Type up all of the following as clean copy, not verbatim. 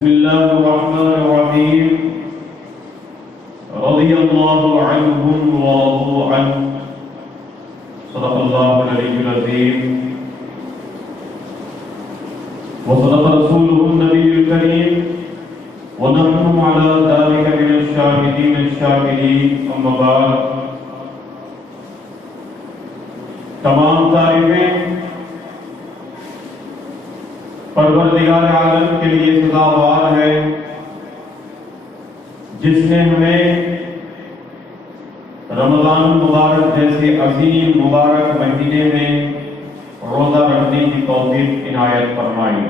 بسم الله الرحمن الرحيم رضي الله عنهم ورضوا عنه صدق الله العلي العظيم وصدق رسوله النبي الكريم ونحن على ذلك من الشاهدين الشاكرين أما بعد تمام تعریفیں پروردگار عالم کے لیے سزاوار ہے جس نے ہمیں رمضان المبارک جیسے عظیم مبارک مہینے میں روزہ رکھنے کی توفیق عنایت فرمائی۔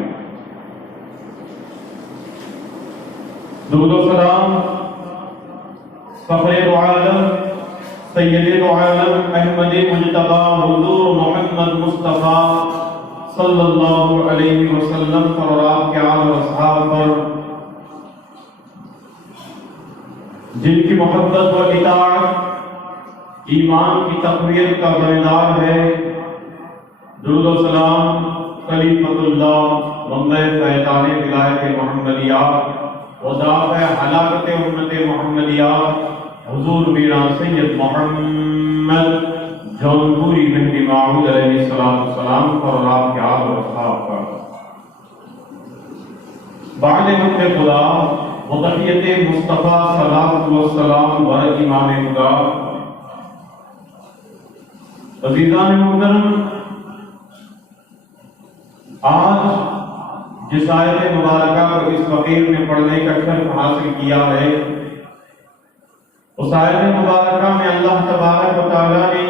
درود و سلام فخر دو عالم سید دو عالم احمد مجتبی حضور محمد مصطفیٰ صلی اللہ علیہ وسلم پر اور آپ کے آل و اصحاب پر جن کی محبت و اطاعت ایمان کی تقویت کا ذمہ ہے۔ درود و سلام خلیفۃ اللہ منبع فیضان ولایت محمدیہ و دافع ہلاکت امت محمدیہ حضور میرا سید محمد جونپوری مہدی معود علیہ السلام پر اور آپ کے آل و اصحاب پر بعد حمد خدا و تحیت مصطفیٰ صلاۃ والسلام بر امام خدا۔ عزیزان محترم، آج جس آیت مبارکہ کو اس فقیر نے پڑھنے کا شرف حاصل کیا ہے، اس آیت مبارکہ میں اللہ تبارک و تعالیٰ نے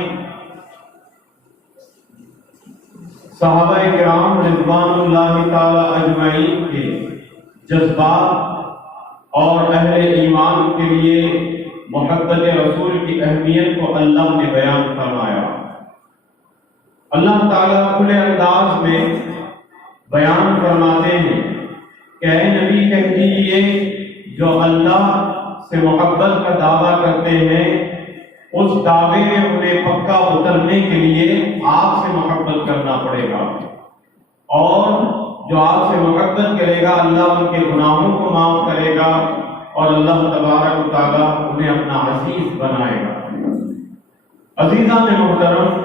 صحابہ کرام رضوان اللہ تعالی اجمعین کے جذبات اور اہل ایمان کے لیے محبت رسول کی اہمیت کو اللہ نے بیان فرمایا۔ اللہ تعالیٰ کھلے انداز میں بیان فرماتے ہیں کہ اے نبی کہہ دیجیے جو اللہ سے محبت کا دعویٰ کرتے ہیں اس دعوے میں انہیں پکا اترنے کے لیے آپ سے محبت کرنا پڑے گا، اور جو آپ سے محبت کرے گا اللہ ان کے گناہوں کو معاف کرے گا اور اللہ تبارک و تعالیٰ انہیں اپنا عزیز بنائے گا۔ عزیزان محترم،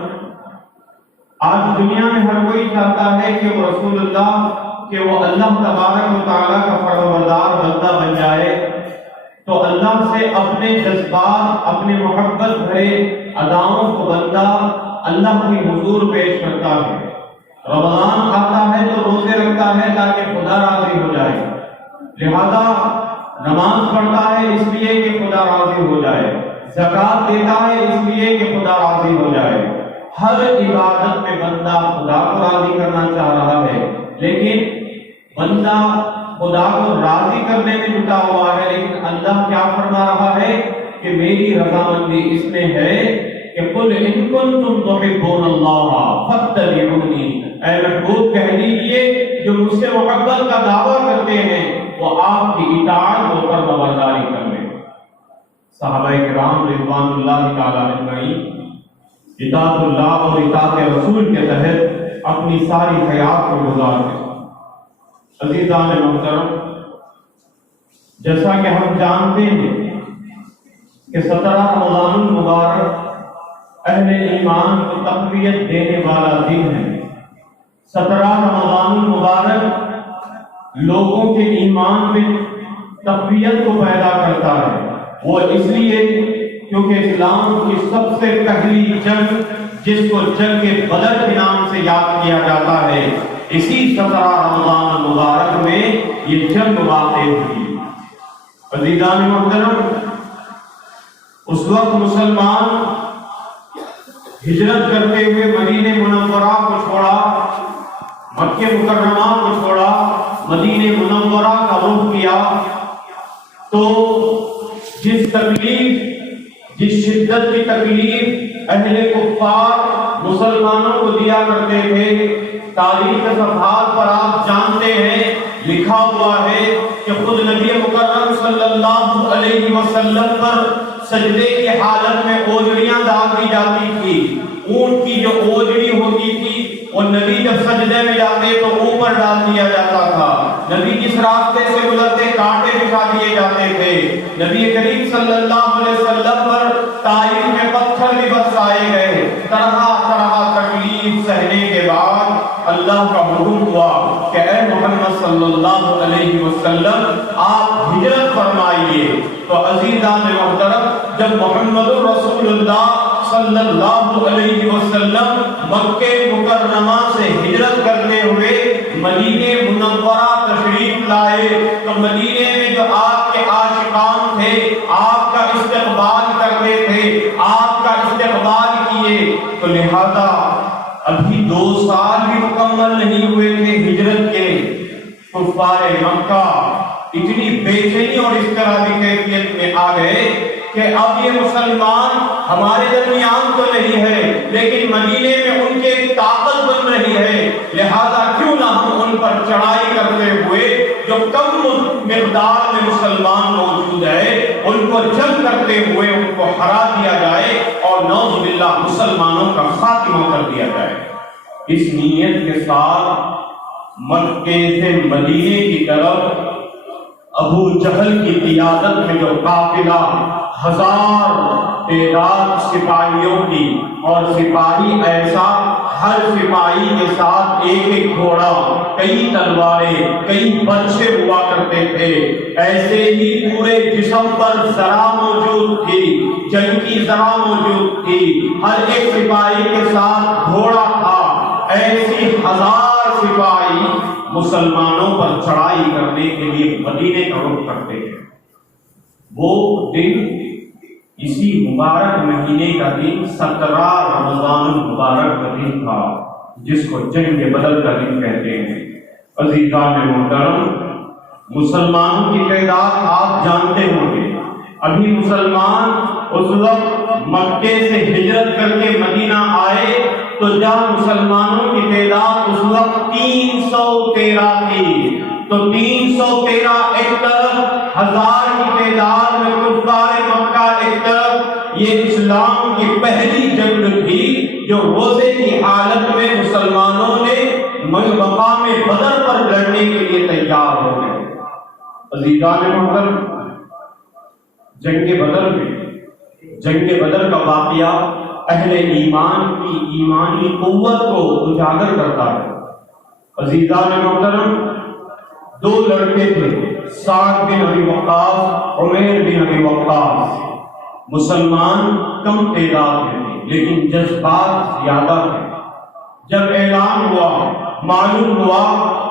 آج دنیا میں ہر کوئی چاہتا ہے کہ وہ رسول اللہ اللہ تبارک و تعالیٰ کا فرمانبردار بندہ بن جائے، تو اللہ سے اپنے جذبات اپنے محبت بھرے اداؤں کو بندہ اللہ کی حضور پیش کرتا ہے۔ رمضان آتا ہے تو روزے رکھتا ہے تاکہ خدا راضی ہو جائے، لہذا نماز پڑھتا ہے اس لیے کہ خدا راضی ہو جائے، زکوٰۃ دیتا ہے اس لیے کہ خدا راضی ہو جائے۔ ہر عبادت میں بندہ خدا کو راضی کرنا چاہ رہا ہے، لیکن بندہ خدا کو راضی کرنے میں جٹا ہوا ہے، لیکن اللہ کیا فرما رہا ہے کہ میری رضامندی اس میں ہے کہ قل ان کنتم تحبون اللہ فاتبعونی، اے محبوب کہہ دیجئے جو مجھ سے محبت کا دعویٰ کرتے ہیں وہ آپ کی اطاعت و فرمانبرداری کر لیں۔ صحابہ کرام رضوان اللہ تعالی اجمعین اطاعت اللہ اور اطاعت رسول کے تحت اپنی ساری حیات کو گزارتے۔ عزیزان محترم، جیسا کہ ہم جانتے ہیں کہ 17 رمضان المبارک اہل ایمان کو تقویت دینے والا دن ہے۔ 17 رمضان المبارک لوگوں کے ایمان میں تقویت کو پیدا کرتا ہے، وہ اس لیے کیونکہ اسلام کی سب سے پہلی جنگ جس کو جنگ بدر کے نام سے یاد کیا جاتا ہے، اسی 17 رمضان المبارک میں یہ جنگ واقع ہوئی۔ عزیزان محترم، اس وقت مسلمان ہجرت کرتے ہوئے مدینہ منورہ کو چھوڑا، مکہ مکرمہ کو چھوڑا، مدینہ منورہ کا رخ کیا، تو جس شدت کی تکلیف اہل کفار مسلمانوں کو دیا کرتے تھے، تاریخ کے صفحات پر آپ جانتے ہیں لکھا ہوا ہے کہ خود نبی مکرم صلی اللہ علیہ وسلم پر سجدے کی حالت میں اوجڑیاں ڈال دی جاتی تھی۔ اونٹ کی جو اوجڑی ہوتی تھی وہ نبی جب سجدے میں جاتے تو اوپر ڈال دیا جاتا تھا۔ نبی جس راستے سے گزرتے کانٹے بچھا دیے جاتے تھے، نبی کریم صلی اللہ علیہ وسلم پر طائف میں پتھر بھی برسائے گئے، طرح طرح تکلیف سہنے کے بعد اللہ کا حکم ہوا کہ اے محمد صلی اللہ علیہ وسلم آپ ہجرت فرمائیے۔ تو عزیزان محترم، جب محمد رسول اللہ صلی اللہ علیہ وسلم مکہ مکرمہ سے ہجرت کرتے ہوئے مدینہ منورہ تشریف لائے تو مدینے میں جو آپ کے عاشقان تھے آپ کا استقبال کرتے تھے، آپ کا استقبال کیے۔ تو لہذا ابھی 2 سال بھی مکمل نہیں ہوئے تھے ہجرت کے، کفار مکہ اتنی بے چینی اور اس طرح کی کیفیت میں آ گئے کہ اب یہ مسلمان ہمارے درمیان تو نہیں ہے لیکن مدینے میں ان کے طاقت بن رہی ہے، لہذا کیوں نہ ہم ان پر چڑھائی کرتے ہوئے جو کم مقدار میں مسلمان موجود ہے ان کو جنگ کرتے ہوئے ان کو ہرا دیا جائے اور نعوذ باللہ مسلمانوں کا خاتمہ کر دیا جائے۔ اس نیت کے ساتھ مکے سے مدینے کی طرف ابو جہل کی قیادت میں جو قافلہ 1000 تعداد سپاہیوں کی، اور سپاہی ایسا ہر سپاہی کے ساتھ ایک گھوڑا، کئی تلواریں، کئی برچھے ہوا کرتے تھے، ایسے ہی پورے جسم پر ذرا موجود تھی، جنگ کی ذرا موجود تھی، ہر ایک سپاہی کے ساتھ گھوڑا تھا۔ ایسی 1000 سپاہی مسلمانوں پر چڑھائی کرنے کے لیے مدینے کا رخ کرتے ہیں۔ وہ دن اسی مبارک مہینے کا دن 17 رمضان المبارک کا دن تھا، جس کو جنگ بدر کا دن کہتے ہیں۔ عزیزان محترم، مسلمانوں کی تعداد آپ جانتے ہوں گے، ابھی مسلمان اس وقت مکے سے ہجرت کر کے مدینہ آئے تو جہاں مسلمانوں کی تعداد اس وقت 313 تھی، تو 313 ایک طرف، 1000 کی تعداد میں کفار مکہ ایک طرف۔ یہ اسلام کی پہلی جنگ تھی جو روزے کی حالت میں مسلمانوں نے مقام بدر پر لڑنے کے لیے تیار ہو گئے۔ عزیزان محترم، جنگ بدر کا واقعہ اہل ایمان کی ایمانی قوت کو اجاگر کرتا ہے۔ عزیزان محترم، 2 لڑکے تھے، سعد بن ابی وقاص، عمیر بن ابی وقاص۔ مسلمان کم تعداد میں تھے لیکن جذبات زیادہ تھے۔ جب اعلان ہوا، معلوم ہوا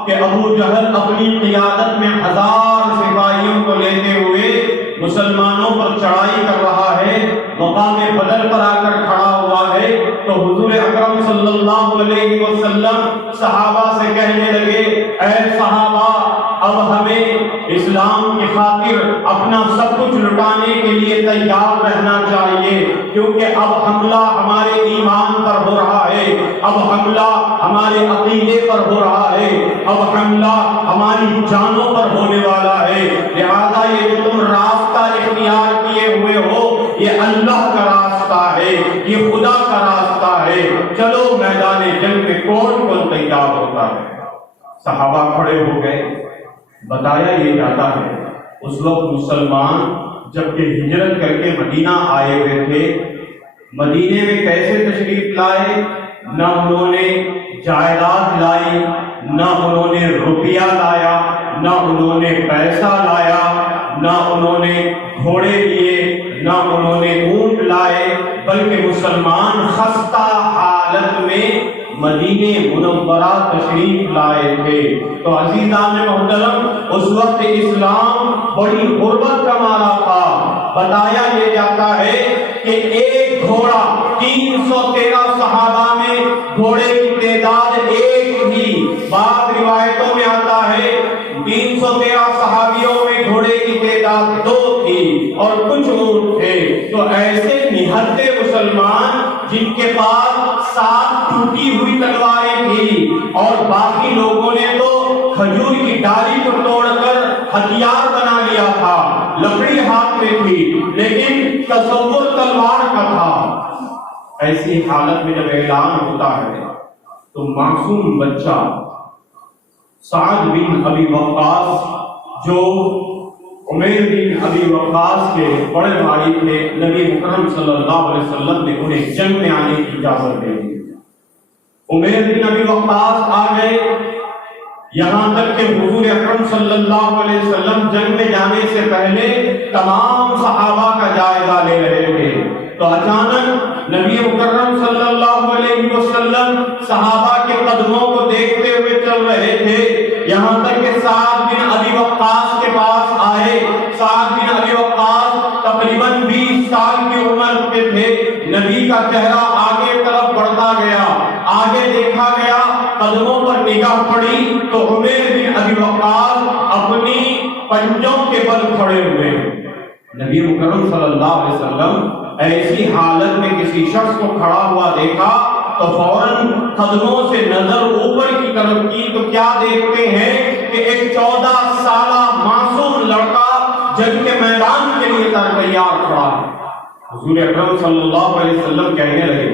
کہ ابو جہل اپنی قیادت میں 1000 سپاہیوں کو لیتے ہوئے مسلمانوں پر چڑھائی کر رہا ہے، مقام بدر پر آ کر کھڑا ہوا ہے، تو حضور اکرم صلی اللہ علیہ وسلم صحابہ سے کہنے لگے، اے صحابہ، اب ہمیں اسلام کی خاطر اپنا سب کچھ لٹانے کے لیے تیار رہنا چاہیے، کیونکہ اب حملہ ہمارے ایمان پر ہو رہا ہے، اب حملہ ہمارے عقیدے پر ہو رہا ہے، اب حملہ ہماری جانوں پر ہونے والا ہے، لہذا یہ جو تم راستہ اختیار کیے ہوئے ہو یہ اللہ کا راستہ ہے، یہ خدا کا راستہ ہے، چلو میدان جنگ میں کون کون تیار ہوتا ہے۔ صحابہ کھڑے ہو گئے۔ بتایا یہ جاتا ہے اس وقت مسلمان جب کہ ہجرت کر کے مدینہ آئے ہوئے تھے، مدینے میں کیسے تشریف لائے؟ نہ انہوں نے جائیداد لائی، نہ انہوں نے روپیہ لایا، نہ انہوں نے پیسہ لایا، نہ انہوں نے گھوڑے لیے، نہ انہوں نے اونٹ لائے، بلکہ مسلمان خستہ حالت میں مدینہ منورہ تشریف لائے تھے۔ تو عزیزان محترم، اس وقت اسلام بڑی غربت کا مارا تھا۔ بتایا یہ جاتا ہے کہ ایک گھوڑا، 313 صحابہ میں گھوڑے کی تعداد ایک تھی۔ بعض روایتوں میں آتا ہے 313 صحابیوں میں گھوڑے کی تعداد 2 تھی اور کچھ اونٹ تھے۔ تو ایسے نہتے مسلمان جن کے پاس 7 ٹوٹی ہوئی تلواریں تھی اور باقی لوگوں نے تو کھجور کی ڈالی کو توڑ کر ہتھیار بنا لیا تھا، لکڑی ہاتھ میں تھی لیکن تصور تلوار کا تھا۔ ایسی حالت میں جب اعلان ہوتا ہے تو معصوم بچہ سعد بن ابی وقاص جو عمیر بن ابی وقاص کے بڑے بھائی تھے، نبی مکرم صلی اللہ علیہ وسلم نے انہیں جنگ میں آنے کی اجازت دے دی۔ عمیر بن ابی وقاص آ گئے، یہاں تک کہ حضور اکرم صلی اللہ علیہ وسلم جنگ میں جانے سے پہلے تمام صحابہ کا جائزہ لے رہے تھے، تو اچانک نبی مکرم صلی اللہ علیہ وسلم صحابہ کے قدموں کو دیکھتے ہوئے چل رہے تھے، یہاں تک کہ سعد بن ابی وقاص کے پاس آئے۔ سعد بن ابی وقاص تقریباً 20 سال کی عمر کے تھے۔ نبی کا چہرہ آگے طرف بڑھتا گیا، آگے دیکھا گیا، قدموں پر نگاہ پڑی تو عمیر بن ابی وقاص اپنی پنجوں کے بل کھڑے ہوئے۔ نبی مکرم صلی اللہ علیہ وسلم ایسی حالت میں کسی شخص کو کھڑا ہوا دیکھا تو فوراً قدموں سے نظر اوپر کی طرف کی تو کیا دیکھتے ہیں کہ ایک 14 سالہ معصوم لڑکا جنگ کے میدان کے لیے تیار کھڑا ہے۔ حضور اکرم صلی اللہ علیہ وسلم کہنے لگے،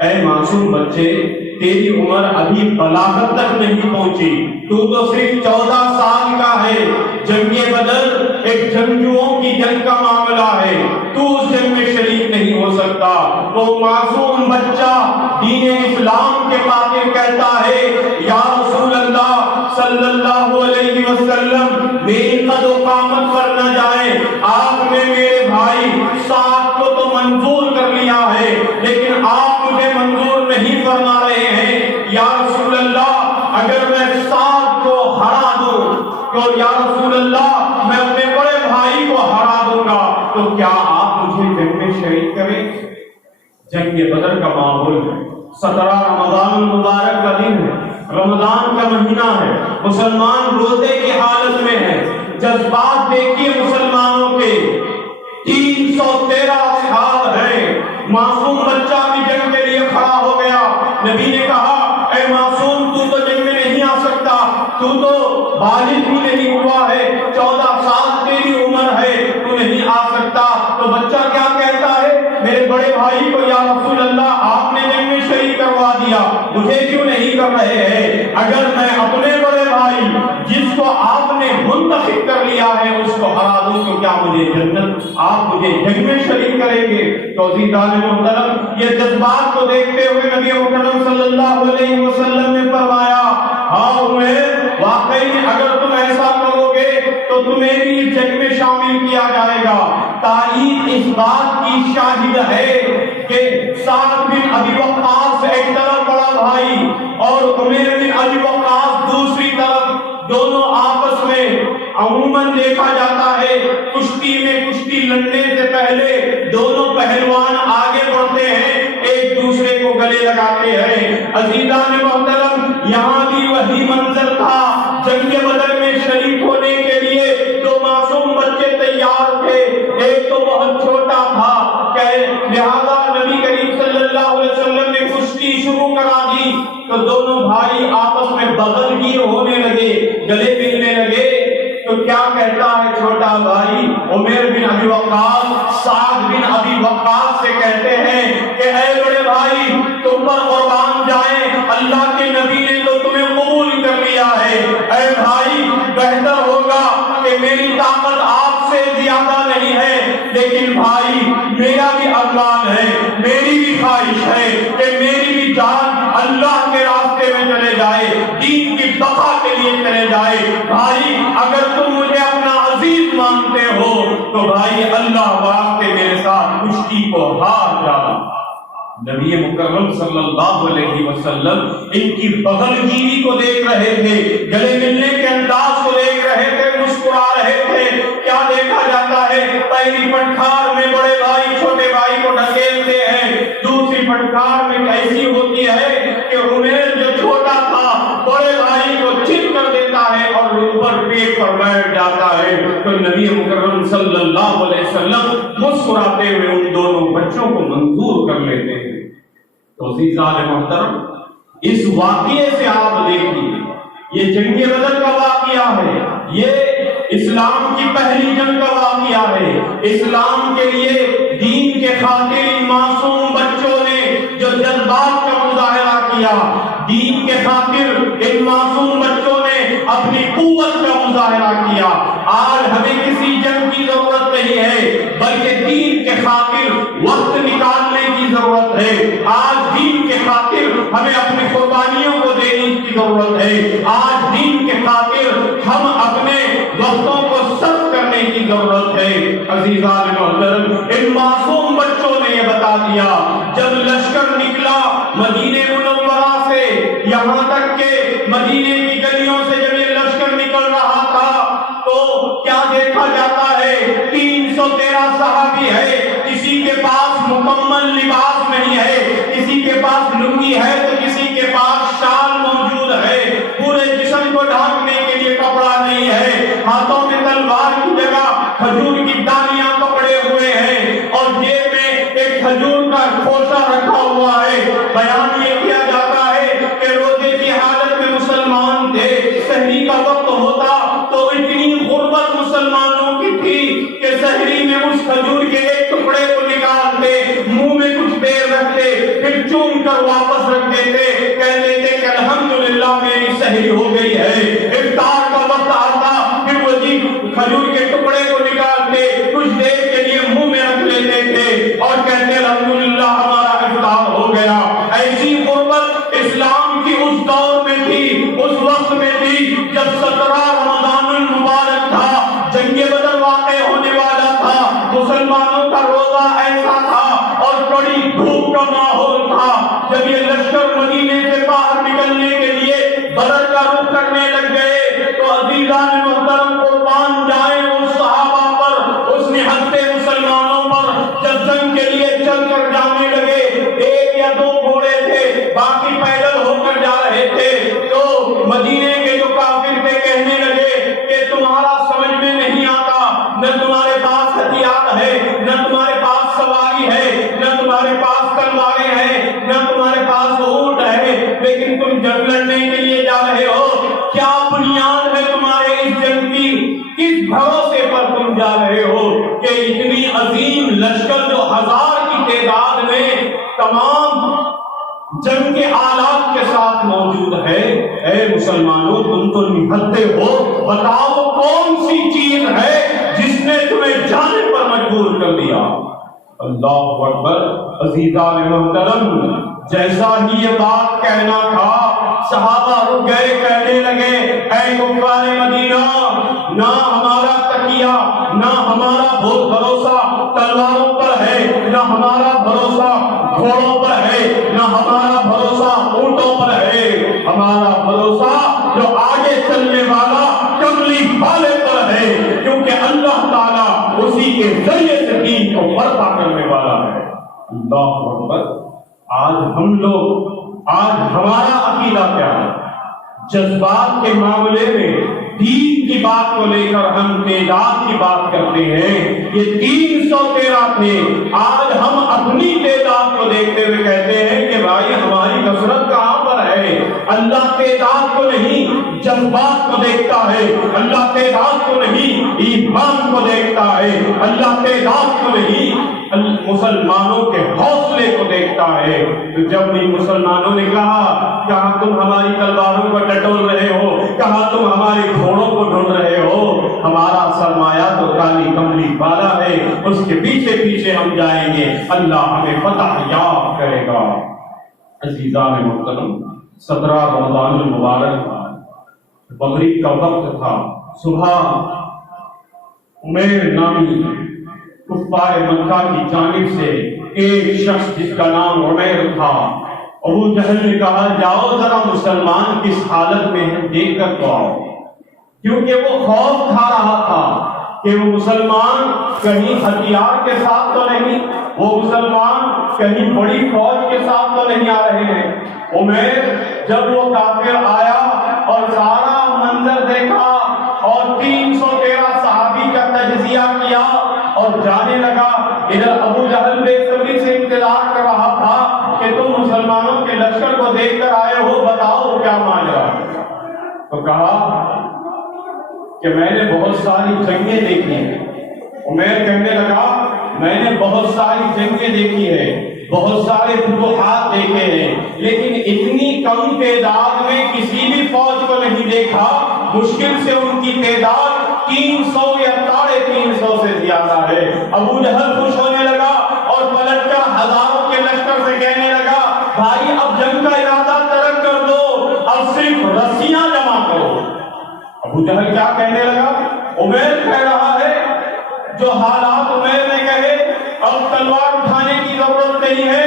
اے معصوم بچے، تیری عمر ابھی بلاغت تک نہیں پہنچی، تو صرف 14 سال کا ہے۔ جنگ بدر ایک جنگجوؤں کی جنگ کا معاملہ ہے، تو اس جنگ میں شریک نہیں ہو سکتا۔ تو معصوم بچہ دین اسلام کے خاطر کہتا ہے، یا رسول اللہ صلی اللہ علیہ وسلم، میری قد و قامت پر نہ جائیں، آپ نے میرے بھائی سعد کو تو منظور کر لیا ہے، لیکن آپ مجھے منظور نہیں فرما رہے ہیں۔ یا رسول اللہ، اگر میں سعد کو ہرا دوں تو یا رسول اللہ میں اپنے بڑے بھائی کو ہرا دوں گا، تو کیا آپ مجھے جنگ میں شریک کریں؟ جنگ بدر کا ماحول ہے، 17 رمضان المبارک کا دن ہے، رمضان کا مہینہ ہے، مسلمان روزے کی حالت میں ہے۔ جذبات دیکھیے مسلمانوں کے، 313 اصحاب ہیں، معصوم بچہ بھی جنگ کے لیے کھڑا ہو گیا۔ نبی نے کہا، اے معصوم، تو جنگ میں نہیں آ سکتا، تو بالغ بھی نہیں ہوا ہے، 14 سال تیری عمر ہے، تو نہیں آ سکتا۔ تو بچہ کیا کہتا ہے، میرے بڑے بھائی کو یا رسول اللہ آپ نے جنگ میں شریک کروا دیا، مجھے کیوں نہیں کر رہے ہیں؟ اگر میں اپنے بڑے بھائی جس کو آپ نے منتخب کر لیا ہے اس کو ہرا دوں تو کیا مجھے جنت آپ مجھے جنگ میں شریک کریں گے؟ تو عزیزان محترم، یہ جذبات کو دیکھتے ہوئے نبی اکرم صلی اللہ علیہ وسلم نے فرمایا، ہاں عمیر، واقعی اگر تم ایسا کرو گے تو تمہیں بھی جنگ میں شامل کیا جائے گا۔ تاریخ اس بات کی شاہد ہے کہ سعد بن ابی وقاص ایک طرف بڑا بھائی اور عمیر بن ابی وقاص دوسری طرف، دونوں آپس میں عموماً دیکھا جاتا ہے کشتی میں کشتی لڑنے سے پہلے دونوں پہلوان آگے بڑھتے ہیں، ایک دوسرے کو گلے لگاتے ہیں۔ عزیزان محترم، یہاں بھی وہی منظر تھا۔ جنگ بدر میں شریک ہونے کے لیے دو معصوم بچے تیار تھے، ایک تو بہت چھوٹا تھا، لہذا نبی کریم صلی اللہ علیہ وسلم نے کشتی شروع کرا دی تو دونوں بھائی آپس میں بغل گیر ہونے لگے، گلے ملنے لگے۔ تو کیا کہتا ہے چھوٹا بھائی عمیر بن ابی وقاص سعد بن ابی وقاص سے کہتے ہیں کہ اے بڑے بھائی، تم پر قربان جائیں، اللہ کے نبی نے تو تمہیں قبول کر لیا ہے۔ اے بھائی، بہتر ہوگا کہ میری طاقت آپ سے زیادہ نہیں ہے، لیکن بھائی میرا بھی ارمان ہے، میری بھی خواہش ہے کہ میری بھی جان اللہ کے راستے میں چلے جائے، دین کی بقا کے لیے چلے جائے۔ بھائی اگر تم مجھے اپنا عزیز مانتے ہو تو بھائی اللہ واسطے میرے ساتھ کشتی کو ہار جانا۔ نبی مکرم صلی اللہ علیہ وسلم ان کی بغل گیری کو دیکھ رہے تھے، گلے ملنے کے انداز کو دیکھ رہے تھے، مسکرا رہے تھے۔ کیا دیکھا جاتا ہے، پہلی پٹخار میں بڑے بھائی چھوٹے بھائی کو ڈھکیلتے ہیں، دوسری پٹخار میں ایسی ہوتی ہے کہ عمیر جو چھوٹا تھا بڑے بھائی کو چت کر دیتا ہے اور اوپر پیٹ پر بیٹھ جاتا ہے۔ تو نبی مکرم صلی اللہ علیہ وسلم مسکراتے ہوئے ان دونوں بچوں کو منظور کر لیتے ہیں۔ تو عزیزان محترم، اس واقعے سے آپ دیکھیے، یہ جنگ بدر کا واقعہ ہے، یہ اسلام کی پہلی جنگ کا واقعہ ہے۔ اسلام کے لیے دین کے خاطر ان معصوم بچوں نے جو جذبات کا مظاہرہ کیا، دین کے خاطر ان معصوم بچوں نے مظاہرہ کیا. آج ہمیں کسی جنگ کی ضرورت نہیں ہے بلکہ دین کے خاطر وقت نکالنے کی ضرورت ہے. آج دین کے خاطر ہمیں اپنی قربانیوں کو دینے کی ضرورت ہے. آج دین کے خاطر ہم اپنے وقتوں کو صرف کرنے کی ضرورت ہے. عزیزان محترم، ان معصوم بچوں نے یہ بتا دیا جب لشکر نکلا مدینہ منورہ سے، یہاں تک کہ مدینے کی گلیوں سے جب یہ لشکر نکل رہا تھا تو کیا دیکھا جاتا ہے؟ 313 صحابی ہے، کسی کے پاس مکمل لباس نہیں ہے، کسی کے پاس لنگی ہے تو کسی کے پاس شال موجود ہے، پورے جسم کو ڈھانکنے کے لیے کپڑا نہیں ہے، ہاتھوں میں تلوار کی جگہ کھجور کی ڈالیاں پکڑے ہوئے ہیں اور جیب میں ایک کھجور کا خوشہ رکھا ہوا ہے. بیان یہ کیا جاتا ہے کہ روزے کی حالت میں مسلمان تھے، سحری کا وقت ہوتا تو اتنی غربت مسلمانوں کی تھی کہ سحری میں اس کھجور کے ایک ٹکڑے کو نکالتے، منہ میں کچھ دیر رکھتے، پھر چوم کر واپس رکھ دیتے، کہہ دیتے کہ الحمدللہ میری سحری ہو گئی ہے. افطار کا وقت آتا پھر وہ جی کھجور کے ٹکڑے کو نکالتے، کچھ دیر کے لیے منہ میں رکھ لیتے تھے اور کہتے الحمدللہ ہمارا افطار ہو گیا. ایسی غربت اسلام کی اس دور میں تھی، اس وقت میں تھی جب 17 رمضان المبارک تھا، جنگ بدر واقع ہونے والا تھا، مسلمانوں کا روزہ ایسا تھا اور بڑی دھوپ کا ماحول تھا. جب یہ لشکر مدینے سے باہر نکلنے کے لیے بدر کا رخ کرنے لگ گئے تو عزیزان محترم قربان جائیں اس صحابہ پر، اس نہتے مسلمانوں پر جب جنگ کے لیے چل کر جانے لگے. ایک یا دو گھوڑے تھے، باقی پیدل ہو کر جا رہے تھے تو مدینے کے جو کافر تھے کہنے لگے کہ تمہارا سمجھ میں نہیں آتا، نہ تمہارے پاس ہتھیار ہے، نہ تمہارے پاس سواری ہے، نہ تمہارے پاس تلواریں ہیں، نہ تمہارے پاس اونٹ ہے، لیکن تم جنگ لڑنے کے لیے جا رہے ہو. کیا بنیاد ہے تمہارے اس جنگ کی؟ کس بھروسے پر تم جا رہے ہو کہ اتنی عظیم لشکر جو 1000 کی تعداد میں تمام جنگ کے آلات کے ساتھ موجود ہے؟ اے مسلمانوں، تم تو نہتے ہو، بتاؤ کون سی چیز ہے جس نے تمہیں جانے پر مجبور کر دیا؟ اللہ اکبر. عزیزان محترم، جیسا ہی یہ بات کہنا تھا صحابہ رک گئے، کہنے لگے اے کفار مدینہ، نہ ہمارا تکیہ، نہ ہمارا بھروسہ تلواروں پر ہے، نہ ہمارا بھروسہ گھوڑوں پر ہے، نہ ہمارا بھروسہ اونٹوں پر ہے، ہمارا بھروسہ جو آگے چلنے والا کملی والے پر ہے، کیونکہ اللہ تعالیٰ اسی کے ذریعے سے دین کو برپا کرنے والا ہے. اللہ اکبر. آج ہم لوگ، آج ہمارا عقیدہ کیا ہے؟ جذبات کے معاملے میں دین کی بات کو لے کر ہم تعداد کی بات کرتے ہیں. یہ 313 تھے. آج ہم اپنی تعداد کو دیکھتے ہوئے کہتے ہیں کہ بھائی ہماری کثرت کہاں پر ہے؟ اللہ تعداد کو نہیں جذبات کو دیکھتا ہے، اللہ تعداد کو نہیں ایمان کو دیکھتا ہے، اللہ تعداد کو نہیں مسلمانوں کے حوصلے کو دیکھتا ہے. تو جب بھی مسلمانوں نے کہا کہاں تم ہماری تلواروں کو ٹٹول رہے ہو، کہاں تم ہمارے گھوڑوں کو ڈھونڈ رہے ہو، ہمارا سرمایہ تو کالی کملی والا ہے، اس کے پیچھے پیچھے ہم جائیں گے، اللہ ہمیں فتح یاب کرے گا. عزیزان محترم، 17 رمضان المبارک تھا، مغرب کا وقت تھا. صبح عمیر نامی کفار مکہ کی جانب سے ایک شخص جس کا نام عمیر تھا، ابو جہل نے کہا جاؤ ذرا مسلمان کس حالت میں ہے دیکھ کر تو آؤ، کیونکہ وہ خوف کھا رہا تھا کہ وہ مسلمان کہیں ہتھیار کے ساتھ تو نہیں، وہ مسلمان کہیں بڑی فوج کے ساتھ تو نہیں آ رہے ہیں. عمیر جب وہ کافر آیا اور سارا منظر دیکھا اور 313 صحابی کا تجزیہ کیا اور جانے لگا. ادھر ابو جہل بے صبری سے انتظار کر رہا تھا کہ تم مسلمانوں کے لشکر کو دیکھ کر آئے ہو، بتاؤ کیا ماجرا. تو کہا کہ میں نے بہت ساری جنگیں دیکھی ہیں. عمیر کہنے لگا میں نے بہت ساری جنگیں دیکھی ہیں، بہت سارے فتوحات دیکھے ہیں، لیکن اتنی کم تعداد میں کسی بھی فوج کو نہیں دیکھا مشکل سے ان کی تعداد 300 یا 350 سے زیادہ ہے۔ ابو جہل خوش ہونے لگا اور پلٹ کر ہزاروں کے لشکر سے کہنے لگا بھائی اب جنگ کا ارادہ ترک کر دو، اب صرف رسیاں جمع کرو۔ ابو جہل کیا کہنے لگا؟ عمیر کہہ رہا ہے جو حالات عمیر نے کہے اب تلوار اٹھانے کی ضرورت نہیں ہے،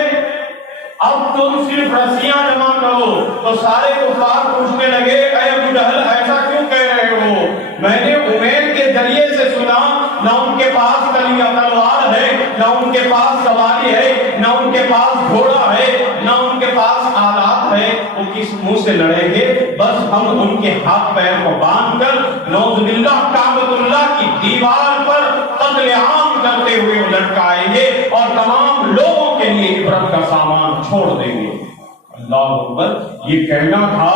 اب تم صرف رسیاں جمع کرو۔ تو سارے کفار پوچھنے لگے اے ابو جہل ایسا کیوں کہہ رہے ہو؟ میں نے عمیر کے ذریعے سے سنا نہ ان کے پاس تلوار ہے، نہ ان کے پاس سواری ہے، نہ ان کے پاس گھوڑا ہے، نہ ان کے پاس آلات ہے، وہ کس منہ سے لڑیں گے؟ بس ہم ان کے ہاتھ پیر کو باندھ کر نعوذ باللہ کعبۃ اللہ کی دیوار پر قتل عام کرتے ہوئے لٹکائیں گے اور تمام لوگوں کے لیے عبرت کا سامان چھوڑ دیں گے۔ اللہ اکبر، یہ کہنا تھا۔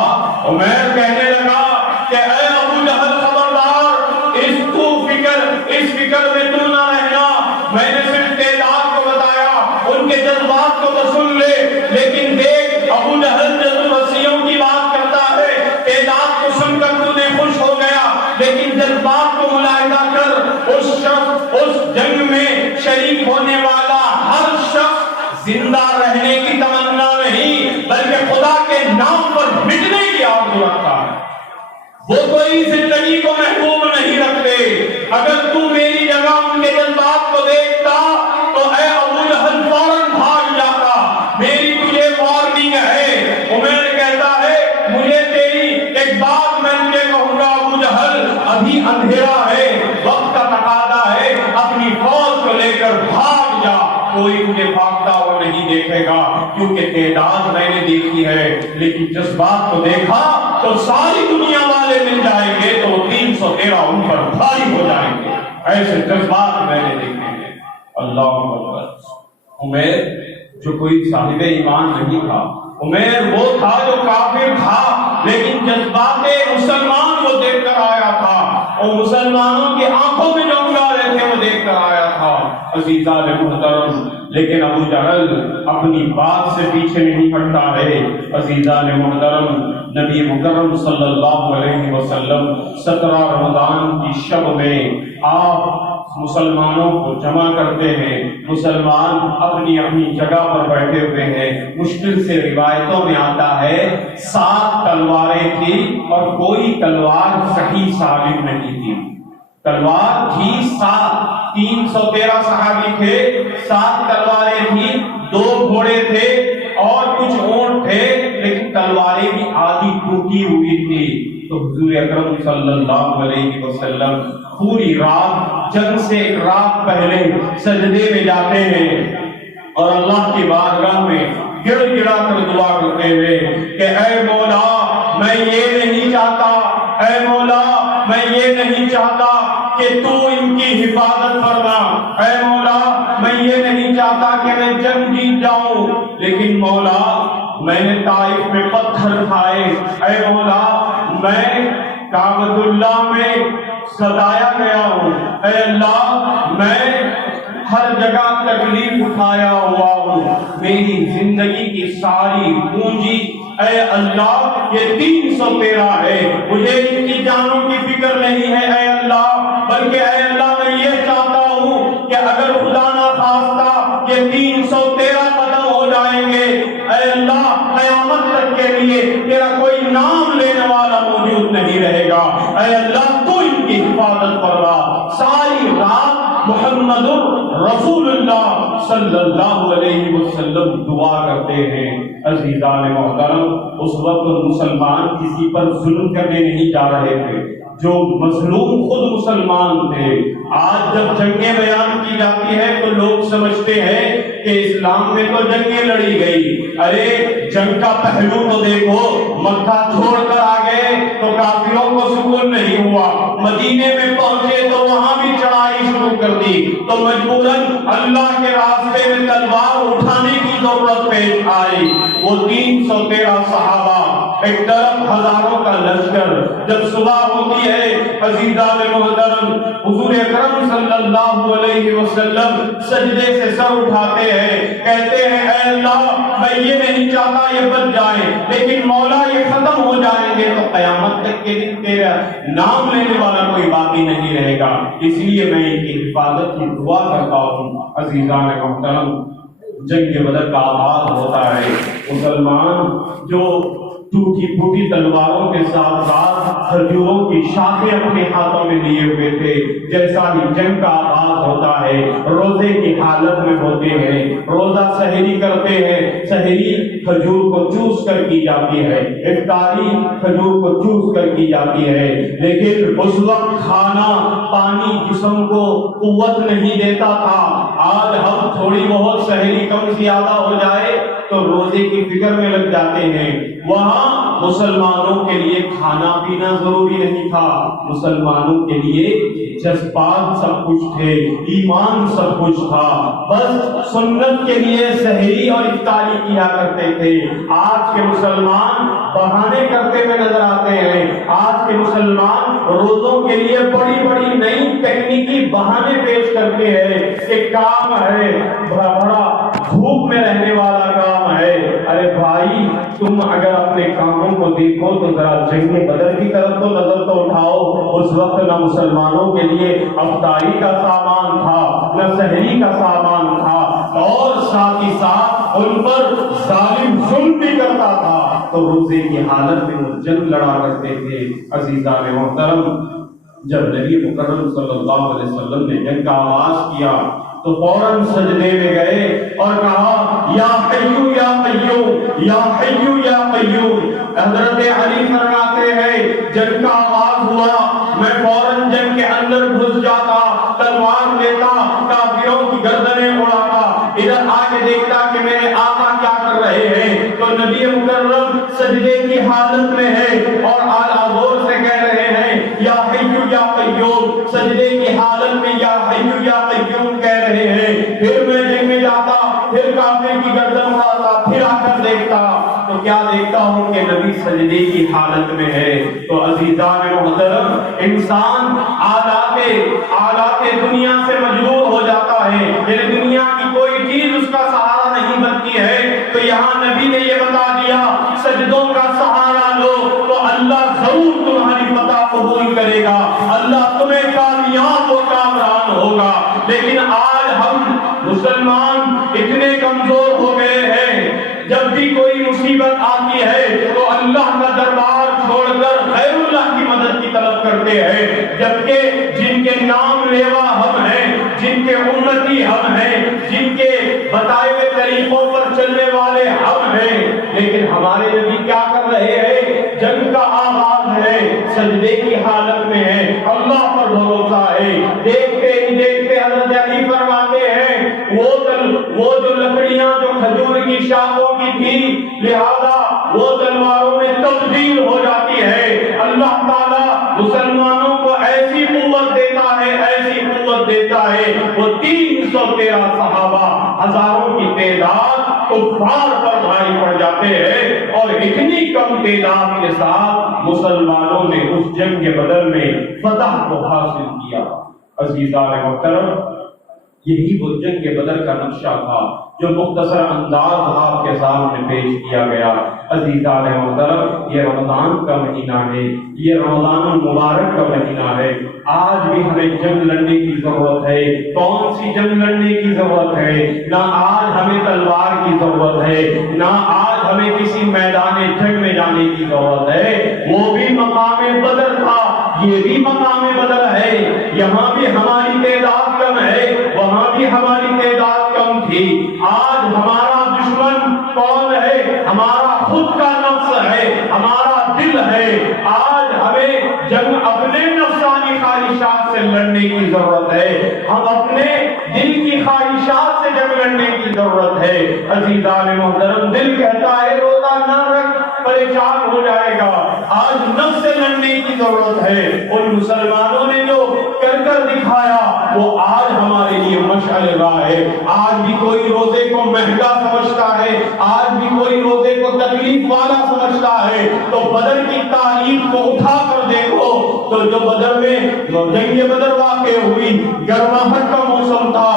عمیر کہنے لگا کہ اے ابو جہل خبردار، اس فکر میں تو نہ رہنا، میں نے صرف تعداد کو بتایا، ان کے جذبات کو تو سن لے، لیکن دیکھ ابو جہل رسیوں کی بات کرتا ہے، تعداد کو سن کر تو نے خوش ہو گیا، لیکن جذبات کو ملاحظہ کر، اس جنگ میں شریک ہونے والا ہر شخص زندہ رہنے کی تمنا نہیں بلکہ خدا کے نام پر مٹنے کی آرزو رکھتا ہے۔ وہ کوئی زندگی کو محبوب نہیں رکھتے۔ اگر تو میری جگہ ان کے جذبات کو دیکھتا تو اے ابو جہل فوراً بھاگ جاتا۔ میری تجھے وارننگ ہے۔ عمیر کہتا ہے مجھے تیری ایک بات میں تجھے کہوں گا ابو جہل، ابھی اندھیرا ہے، وقت کا تقاضا ہے، اپنی فوج کو لے کر بھاگ جا، کوئی تجھے بھاگتا ہوا نہیں دیکھے گا، کیونکہ تعداد میں نے دیکھی ہے لیکن جذبات کو دیکھا تو ساری دنیا والے مل جائیں گے تو 313 ان پر بھاری ہو جائیں گے، ایسے جذبات میں نے دیکھے ہیں۔ اللہ اکبر۔ عمیر جو کوئی صاحب ایمان نہیں تھا، عمیر وہ تھا جو کافر تھا لیکن جذبات مسلمان وہ دیکھ کر آیا تھا، اور مسلمانوں کی آنکھوں میں جو انگارے تھے وہ دیکھ کر آیا تھا۔ عزیزان محترم، لیکن ابو جہل اپنی بات سے پیچھے نہیں ہٹتا رہے۔ عزیزان محترم، نبی مکرم صلی اللہ علیہ وسلم 17 رمضان کی شب میں آپ مسلمانوں کو جمع کرتے ہیں، مسلمان اپنی اپنی جگہ پر بیٹھے ہوئے ہیں، مشکل سے روایتوں میں آتا ہے 7 تلواریں تھی اور کوئی تلوار صحیح ثابت نہیں تھی۔ تلوار تھی 7، 313 صحابی تھے، 7 تلواریں تھی، 2 گھوڑے تھے اور کچھ اونٹ تھے، لیکن تلواریں بھی آدھی ٹوٹی ہوئی تھی۔ تو حضور اکرم صلی اللہ علیہ وسلم پوری رات، جنگ سے ایک رات پہلے سجدے میں جاتے ہیں اور اللہ کی بارگاہ میں گڑ گڑا کر دعا کرتے ہوئے کہ اے مولا میں یہ نہیں چاہتا، اے مولا میں یہ نہیں چاہتا کہ تو ان کی حفاظت فرما، اے مولا میں یہ نہیں چاہتا کہ میں جنگ جیت جاؤں، لیکن مولا میں نے طائف میں پتھر کھائے، اے مولا میں کعبۃ اللہ میں سدایا گیا ہوں، اے اللہ میں ہر جگہ تکلیف اٹھایا ہوا ہوں، میری زندگی کی ساری پونجی اے اللہ یہ 313 ہے، مجھے ان کی جانوں کی فکر نہیں ہے اے اللہ، بلکہ اے اللہ میں یہ چاہتا ہوں کہ اگر خدا نہ خواستہ یہ 313 ختم ہو جائیں گے، اے اللہ قیامت تک کے لیے تیرا کوئی نام لینے والا موجود نہیں رہے گا، اے اللہ تو ان کی حفاظت فرما۔ ساری رات محمد رسول اللہ صلی اللہ علیہ وسلم دعا کرتے ہیں۔ عزیزان محترم، اس وقت مسلمان کسی پر ظلم کرنے نہیں جا رہے تھے، جو مظلوم خود مسلمان تھے۔ آج جب جنگیں بیان کی جاتی ہے تو لوگ سمجھتے ہیں کہ اسلام میں تو جنگیں لڑی گئی، ارے جنگ کا پہلو تو دیکھو، مکہ چھوڑ کر آ گئے تو کافروں کو سکون نہیں ہوا، مدینے میں پہنچے تو وہاں بھی چڑھائی شروع کر دی، تو مجبوراً اللہ کے راستے میں تلوار اٹھانے کی ضرورت پیش آئی۔ وہ 313 صحابہ ایک طرف ہزاروں کا لشکر. جب صبح ہوتی ہے عزیزان محترم حضور اکرم صلی اللہ علیہ وسلم سجدے سے سر اٹھاتے ہیں, کہتے ہیں اے اللہ میں یہ نہیں چاہتا یہ بچ جائے, لیکن مولا یہ ختم ہو جائیں گے تو قیامت تک کے دن تیرا نام لینے والا کوئی باقی نہیں رہے گا, اس لیے میں ان کی حفاظت کی دعا کرتا ہوں. عزیزان محترم جنگ بدر کا آغاز ہوتا ہے. مسلمان جو ٹوٹی پھوٹی تلواروں کے ساتھ ساتھ کھجوروں کی شاخیں اپنے ہاتھوں میں لیے ہوئے تھے, جیسا ہی جنگ کا آغاز ہوتا ہے روزے کی حالت میں ہوتے ہیں, روزہ سحری کرتے ہیں, سحری کھجور کو چوس کر کی جاتی ہے, افطاری کھجور کو چوس کر کی جاتی ہے, لیکن اس وقت کھانا پانی جسم کو قوت نہیں دیتا تھا. آج ہم تھوڑی بہت سحری کم زیادہ ہو جائے تو روزے کی فکر میں لگ جاتے ہیں. وہاں مسلمانوں کے لیے کھانا پینا ضروری نہیں تھا, مسلمانوں کے لیے جذبات سب کچھ تھے, ایمان سب کچھ تھا, بس سنت کے لیے سحری اور افطاری کیا کرتے تھے. آج کے مسلمان بہانے کرتے ہوئے نظر آتے ہیں, آج کے مسلمان روزوں کے لیے بڑی بڑی نئی تکنیکی بہانے پیش کرتے ہیں کہ کام ہے بڑا دھوپ میں رہنے والا کام ہے. ارے بھائی تم اگر اپنے کاموں کو دیکھو تو ذرا جنگ بدر کی طرف تو نظر تو اٹھاؤ. اس وقت نہ مسلمانوں کے لیے افطاری کا سامان تھا, نہ سحری کا سامان تھا, اور ساتھ ہی ساتھ ان پر ظالم ظلم بھی کرتا تھا, تو روزے کی حالت میں وہ جنگ لڑا کرتے تھے. عزیزان محترم جب نبی مکرم صلی اللہ علیہ وسلم نے جنگ کا آغاز کیا تو فوراً سجدے میں گئے اور کہا یا حیو یا قیوم یا حیو یا قیوم. حضرت علی فرماتے ہیں جنگ کا آغاز ہوا, میں فوراً جنگ کے اندر گھس جاتا, تلوار لیتا, کافروں کی گردنیں اڑاتا, ادھر آگے دیکھتا کہ میرے آقا کیا کر رہے ہیں تو نبی مکرم سجدے کی حالت میں ہے اور اعلیٰ زور سے کہہ رہے ہیں یا حیو یا قیوم, سجدے کی حالت میں یا حیو یا قیوم کہہ رہے ہیں. پھر میں جنگ میں جاتا, پھر کافر کی گردن اڑاتا, پھر آ کر دیکھتا تو کیا دیکھتا ہوں کہ نبی سجدے کی حالت میں ہے. تو عزیزان محترم انسان آلات دنیا سے مجبور ہو جاتا ہے, یعنی دنیا کی کوئی چیز اس کا سہارا نہیں بنتی ہے. تو یہاں نبی نے یہ بتا دیا سجدوں کا سہارا لو تو اللہ ضرور تمہاری فتح قبول کرے گا, اللہ تمہیں کامیاب و کامران ہوگا. لیکن آج ہم مسلمان اتنے کمزور ہو گئے ہیں, جب بھی کوئی مصیبت آتی ہے تو اللہ کا دربار چھوڑ کر غیر اللہ کی مدد کی طلب کرتے ہیں, جبکہ جن کے نام لیوا ہم ہیں, جن کے امتی ہم ہیں, جن کے بتائے ہوئے طریقوں پر چلنے والے ہم ہیں, لیکن ہمارے نبی کیا کر رہے ہیں؟ جنگ کا آغاز ہے, سجدے کی حالت میں ہے, اللہ پر بھروسہ ہے. دیکھتے ہی دیکھتے حضرت علی فرماتے ہیں وہ جو لکڑیاں جو کھجور کی شاخوں کی تھی لہذا وہ تلواروں میں تبدیل ہو جاتی ہے. اللہ تعالیٰ مسلمانوں کو ایسی قوت دیتا ہے, ایسی قوت دیتا ہے, وہ 313 صحابہ ہزاروں کی تعداد کفار پر بھاری پڑ جاتے ہیں, اور اتنی کم تعداد کے ساتھ مسلمانوں نے اس جنگ بدر میں فتح کو حاصل کیا. عزیزان محترم یہی وہ جنگ بدر کا نقشہ تھا جو مختصر انداز آپ کے سامنے پیش کیا گیا. عزیزان محترم یہ رمضان کا مہینہ ہے, یہ رمضان المبارک کا مہینہ ہے. آج بھی ہمیں جنگ لڑنے کی ضرورت ہے. کون سی جنگ لڑنے کی ضرورت ہے؟ نہ آج ہمیں تلوار کی ضرورت ہے, نہ آج ہمیں کسی میدان جنگ میں جانے کی ضرورت ہے. وہ بھی مقام بدر تھا, یہ بھی مقام بدر ہے. یہاں بھی ہماری تعداد کم ہے, وہاں بھی ہماری تعداد کم تھی. آج ہمارا دشمن کون ہے؟ ہمارا خود کا نفس ہے, ہمارا دل ہے. آج ہمیں جنگ اپنے نفسانی خواہشات سے لڑنے کی ضرورت ہے, ہم اپنے دل کی خواہشات سے جنگ لڑنے کی ضرورت ہے. عزیزان محترم دل کہتا ہے روزہ نہ رکھ, پریشان ہو جائے گا. آج نفس سے لڑنے کی ضرورت ہے. ان مسلمانوں نے جو کر دکھایا وہ آج ہمارے لیے مشعل راہ ہے. آج بھی کوئی روزے کو مہنگا سمجھتا ہے, آج بھی کوئی روزے کو تکلیف والا سمجھتا ہے, تو بدر کی تاریخ کو اٹھا کر دیکھو تو جو بدر میں جنگ بدر واقع ہوئی، گرماہٹ کا موسم تھا،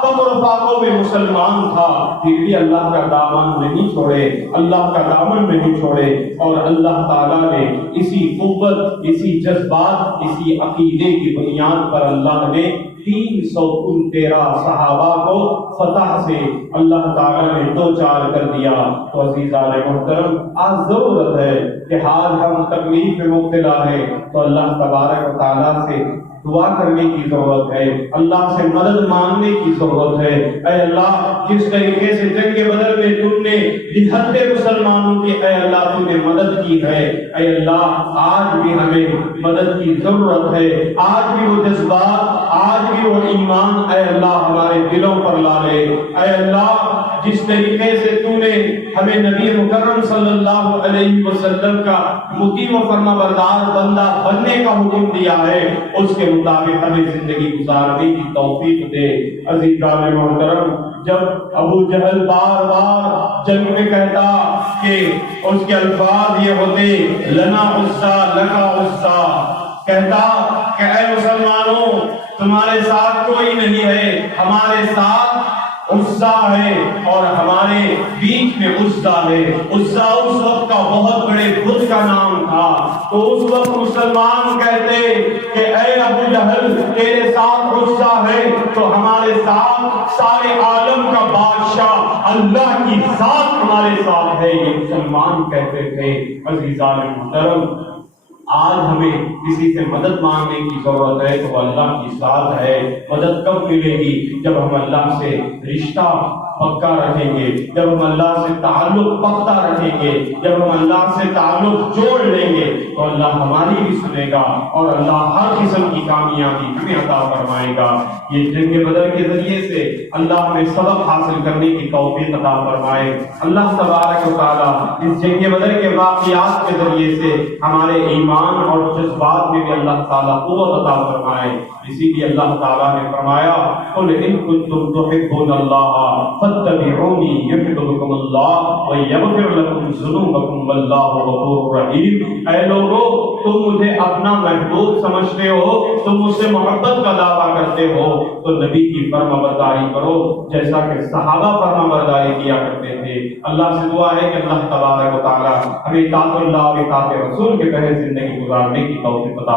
فقر فاقوں میں مسلمان تھا، پھر بھی اللہ کا دامن نہیں چھوڑے، اللہ کا دامن نہیں چھوڑے، اور اللہ تعالیٰ نے اسی قوت، اسی جذبات، اسی عقیدے کی بنیاد پر اللہ نے 313 صحابہ کو فتح سے اللہ تعالیٰ نے دو چار کر دیا۔ تو عزیزان محترم، آج ضرورت ہے کہ آج ہم تکلیف میں مبتلا ہیں تو اللہ تبارک و تعالیٰ سے دعا کرنے کی ضرورت ہے، اللہ سے مدد مانگنے کی ضرورت ہے۔ اے اللہ، جس طریقے سے جنگ بدر میں تم نے نہتے مسلمانوں کی اے اللہ تم نے مدد کی ہے، اے اللہ آج بھی ہمیں مدد کی ضرورت ہے، آج بھی وہ جذبات، آج بھی وہ ایمان اے اللہ ہمارے دلوں پر لا لے۔ اے اللہ، جس طریقے سے تو نے ہمیں نبی مکرم صلی اللہ علیہ وسلم کا مطیع و فرما بردار بندہ بننے کا حکم دیا ہے، اس کے مطابق ہمیں زندگی گزارنے کی توفیق دے۔ عزیزان محترم، جب ابو جہل بار بار جنگ میں کہتا کہ اس کے الفاظ یہ ہوتے لنا عزا لنا عزا، کہتا کہ اے مسلمانوں تمہارے ساتھ کوئی نہیں ہے، ہمارے ساتھ عزا ہے اور ہمارے بیچ میں عزا ہے۔ عزا اس وقت کا بہت بڑے بت کا نام تھا، تو اس وقت مسلمان کہتے کہ اے ابو جہل تیرے ساتھ عزا ہے تو ہمارے ساتھ سارے عالم کا بادشاہ اللہ کی ذات ہمارے ساتھ ہے، یہ مسلمان کہتے تھے۔ عزیزان محترم، آج ہمیں کسی سے مدد مانگنے کی ضرورت ہے تو اللہ کی ذات ہے۔ مدد کب ملے گی؟ جب ہم اللہ سے رشتہ پکا رکھیں گے، جب ہم اللہ سے تعلق پختہ رکھیں گے، جب ہم اللہ سے تعلق جوڑ لیں گے تو اللہ ہماری بھی سنے گا اور اللہ ہر قسم کی کامیابی ہمیں عطا فرمائے گا۔ یہ جنگ بدر کے ذریعے سے اللہ ہمیں سبق حاصل کرنے کی توفیق عطا فرمائے۔ اللہ تبارک و تعالیٰ اس جنگ بدر کے واقعات کے ذریعے سے ہمارے ایمان اور جذبات میں بھی اللہ تعالیٰ قوت عطا فرمائے۔ اسی لیے اللہ تعالیٰ نے فرمایا قل ان کنتم تحبون اللہ فاتبعونی یحببکم اللہ ویغفر لکم ذنوبکم واللہ غفور رحیم۔ اے لوگو، تم مجھے اپنا محبوب سمجھتے ہو، تم مجھ سے محبت کا دعویٰ کرتے ہو تو نبی کی فرما برداری کرو جیسا کہ صحابہ فرما برداری کیا کرتے تھے۔ اللہ سے دعا ہے کہ اللہ تبارک و تعالیٰ ہمیں اطاعت اللہ و اطاعت رسول کے تحت زندگی گزارنے کی توفیق عطا